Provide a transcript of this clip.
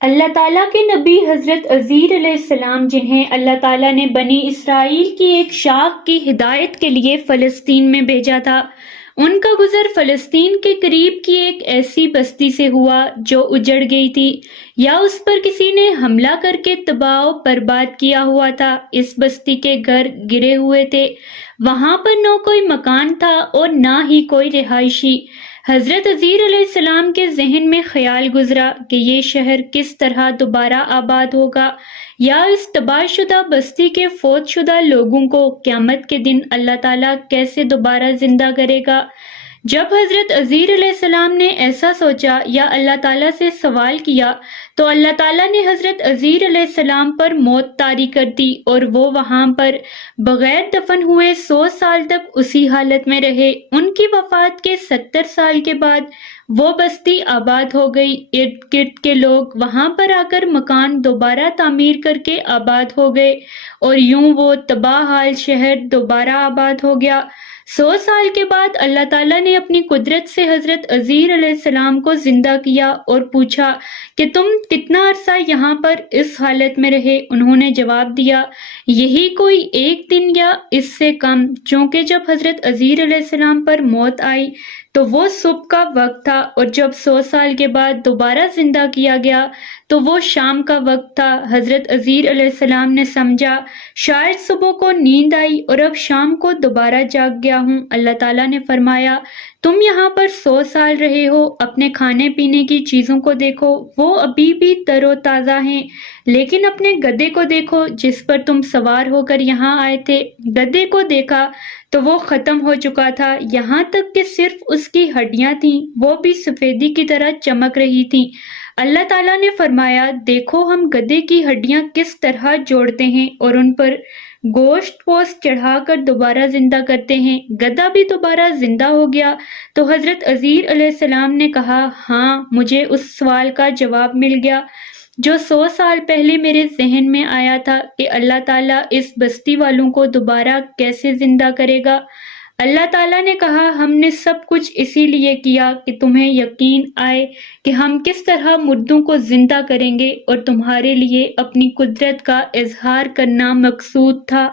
اللہ تعالیٰ کے نبی حضرت عزیر علیہ السلام، جنہیں اللہ تعالیٰ نے بنی اسرائیل کی ایک شاخ کی ہدایت کے لیے فلسطین میں بھیجا تھا، ان کا گزر فلسطین کے قریب کی ایک ایسی بستی سے ہوا جو اجڑ گئی تھی یا اس پر کسی نے حملہ کر کے تباہ و برباد کیا ہوا تھا۔ اس بستی کے گھر گرے ہوئے تھے، وہاں پر نہ کوئی مکان تھا اور نہ ہی کوئی رہائشی۔ حضرت عزیر علیہ السلام کے ذہن میں خیال گزرا کہ یہ شہر کس طرح دوبارہ آباد ہوگا، یا اس تباہ شدہ بستی کے فوت شدہ لوگوں کو قیامت کے دن اللہ تعالیٰ کیسے دوبارہ زندہ کرے گا۔ جب حضرت عزیر علیہ السلام نے ایسا سوچا یا اللہ تعالیٰ سے سوال کیا تو اللہ تعالیٰ نے حضرت عزیر علیہ السلام پر موت طاری کر دی اور وہ وہاں پر بغیر دفن ہوئے 100 سال تک اسی حالت میں رہے۔ ان کی وفات کے 70 سال کے بعد وہ بستی آباد ہو گئی۔ ارد گرد کے لوگ وہاں پر آ کر مکان دوبارہ تعمیر کر کے آباد ہو گئے اور یوں وہ تباہ حال شہر دوبارہ آباد ہو گیا۔ 100 سال کے بعد اللہ تعالیٰ نے اپنی قدرت سے حضرت عزیر علیہ السلام کو زندہ کیا اور پوچھا کہ تم کتنا عرصہ یہاں پر اس حالت میں رہے؟ انہوں نے جواب دیا، یہی کوئی 1 دن یا اس سے کم، چونکہ جب حضرت عزیر علیہ السلام پر موت آئی تو وہ صبح کا وقت تھا، اور جب 100 سال کے بعد دوبارہ زندہ کیا گیا تو وہ شام کا وقت تھا۔ حضرت عزیر علیہ السلام نے سمجھا شاید صبح کو نیند آئی اور اب شام کو دوبارہ جاگ گیا ہوں۔ اللہ تعالیٰ نے فرمایا، تم یہاں پر 100 سال رہے ہو، اپنے کھانے پینے کی چیزوں کو دیکھو، وہ ابھی بھی تر و تازہ ہیں، لیکن اپنے گدھے کو دیکھو جس پر تم سوار ہو کر یہاں آئے تھے۔ گدھے کو دیکھا تو وہ ختم ہو چکا تھا، یہاں تک کہ صرف اس کی ہڈیاں تھیں، وہ بھی سفیدی کی طرح چمک رہی تھیں۔ اللہ تعالیٰ نے فرمایا، دیکھو ہم گدھے کی ہڈیاں کس طرح جوڑتے ہیں اور ان پر گوشت پوست چڑھا کر دوبارہ زندہ کرتے ہیں۔ گدھا بھی دوبارہ زندہ ہو گیا۔ تو حضرت عزیر علیہ السلام نے کہا، ہاں، مجھے اس سوال کا جواب مل گیا جو 100 سال پہلے میرے ذہن میں آیا تھا کہ اللہ تعالیٰ اس بستی والوں کو دوبارہ کیسے زندہ کرے گا۔ اللہ تعالیٰ نے کہا، ہم نے سب کچھ اسی لیے کیا کہ تمہیں یقین آئے کہ ہم کس طرح مردوں کو زندہ کریں گے، اور تمہارے لیے اپنی قدرت کا اظہار کرنا مقصود تھا۔